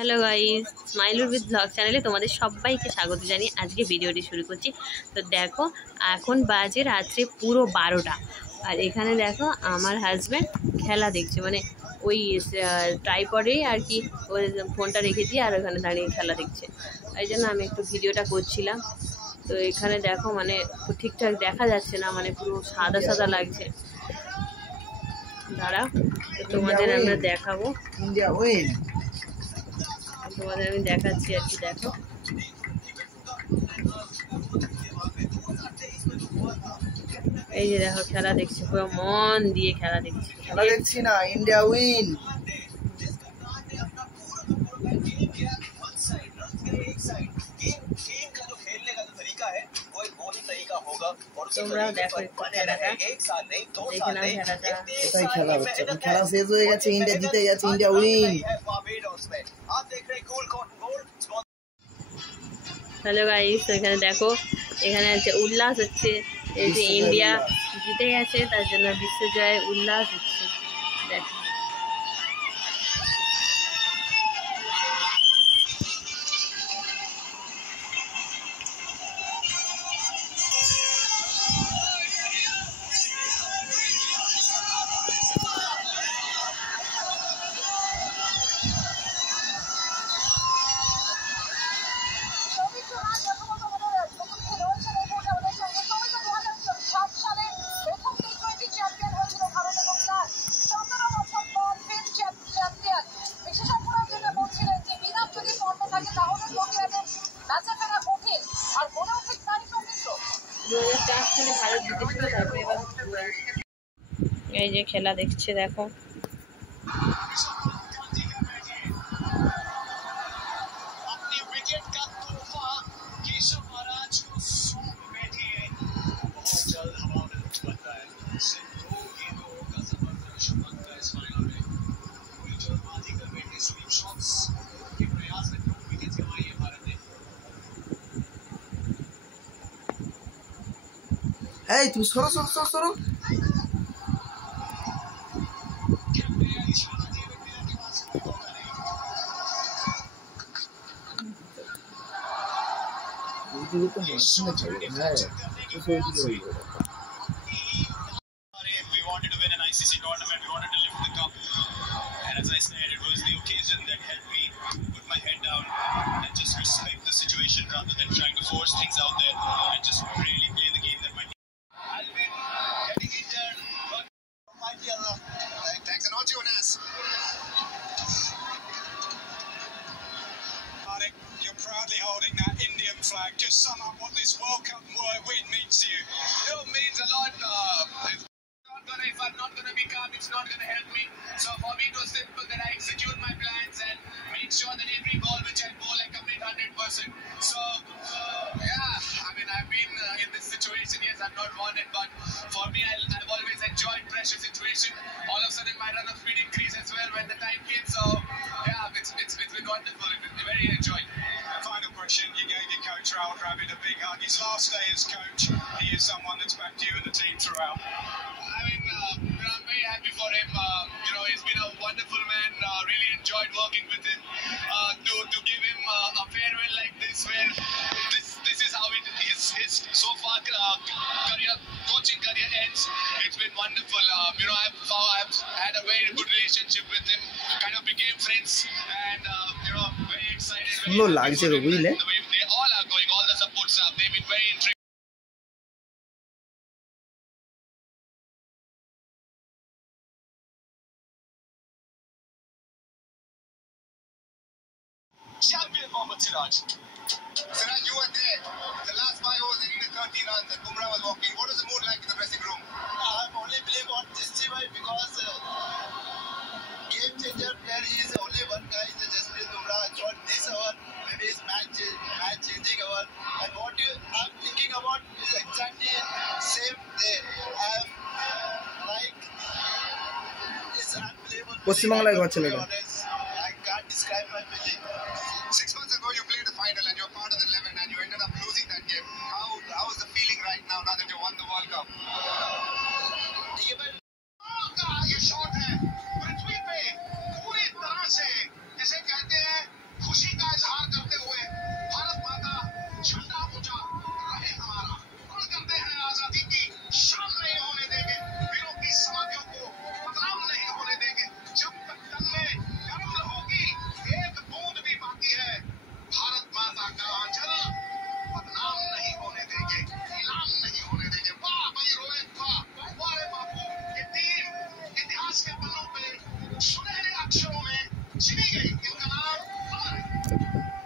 Hello guys, স্মাইলুর with blog চ্যানেলে তোমাদের সবাইকে স্বাগত জানিয়ে আজকে ভিডিওটি শুরু করছি। তো দেখো, এখন বাজে রাত্রে পুরো 12টা, আর এখানে দেখো আমার হাজব্যান্ড খেলা দেখছে, মানে ওই ট্রাইপডেই আর কি ওই ফোনটা রেখে দিয়ে আর ওখানে দাঁড়িয়ে খেলা দেখছে। এই জন্য আমি একটু ভিডিওটা করছিলাম। তো এখানে দেখো, মানে ঠিকঠাক দেখা যাচ্ছে না, মানে পুরো সাদা সাদা লাগছে। দাঁড়া, তোমাদের আমরা দেখাবো, তোমাদের আমি দেখাচ্ছি আর কি। দেখো, এই যে দেখো খেলা দেখছি, পুরো মন দিয়ে খেলা দেখছি। খেলা দেখছি না, ইন্ডিয়া উইন। তোমরাও দেখো একটু খেলাটা, দেখে নাও খেলাটা। কোথায় খেলা হচ্ছে? খেলা শেষ হয়ে গেছে, ইন্ডিয়া জিতে গেছে, ইন্ডিয়া উইন। হ্যালো গাইস, এখানে দেখো, এখানে আছে উল্লাস হচ্ছে। এই যে ইন্ডিয়া জিতে গেছে, তার জন্য বিশ্বজয় উল্লাস হচ্ছে। দেখো, ভারত জিতেছিল, তারপরে এবার এই যে খেলা দেখছে। দেখো, এই তুমি সরো সরো সরো সরো। We wanted to win an ICC tournament, we wanted to lift the cup, and as I said, it was the occasion that helped me put my head down and just respect the situation rather than trying to force things out there and just really play the game that my team has been getting injured, but Almighty Allah. Thanks, and on to you, Nas. You're proudly holding that Indian flag. Just sum up what this World Cup win means to you. It means a lot. If I'm not going to be calm, it's not going to help me. So for me, it was simple that I execute my plans and make sure that every ball which I bowl, I complete 100%. So, yeah, I mean, I've been in this situation. Yes, I've not won it, but for me, I've always enjoyed pressure situation. All of a sudden, my run of speed increased as well when the time came. So, yeah, it's been wonderful. It's been very enjoyed. Final question, you gave your coach Rahul Dravid a big hug. His last day as coach, he is someone that's backed you and the team throughout. I mean, I'm very happy for him. He's been a wonderful man. Really enjoyed working with him. To give him a farewell like this, where this is how his so far coaching career ends. It's been wonderful. I've had a very good relationship with him. Kind of became friends, and very excited. সুন্দর লাগছে গো, বুঝলে? They all are going. All the support staff. They've been very intrigued. Champion Mohammad Siraj. Siraj, you were there. The last 5 overs, they needed 30 runs and Bumrah was walking. What was the mood like in the dressing room? I'm only blame on Jasprit because game changer player, he is only one guy, is Jasprit Bumrah. So this hour, maybe it's match changing hour. And what I'm thinking about is exactly same day. I'm like, it's unbelievable. পশ্চিমবাংলায় ঘর ছেলেটা। I can't describe my feeling. 6 months ago, you played the final and you were part of the 11 and you ended up losing that game. How is the feeling right now that you won the World Cup? ये shot है पृथ्वी पे पूरी तरह से जिसे कहते हैं इनकलाब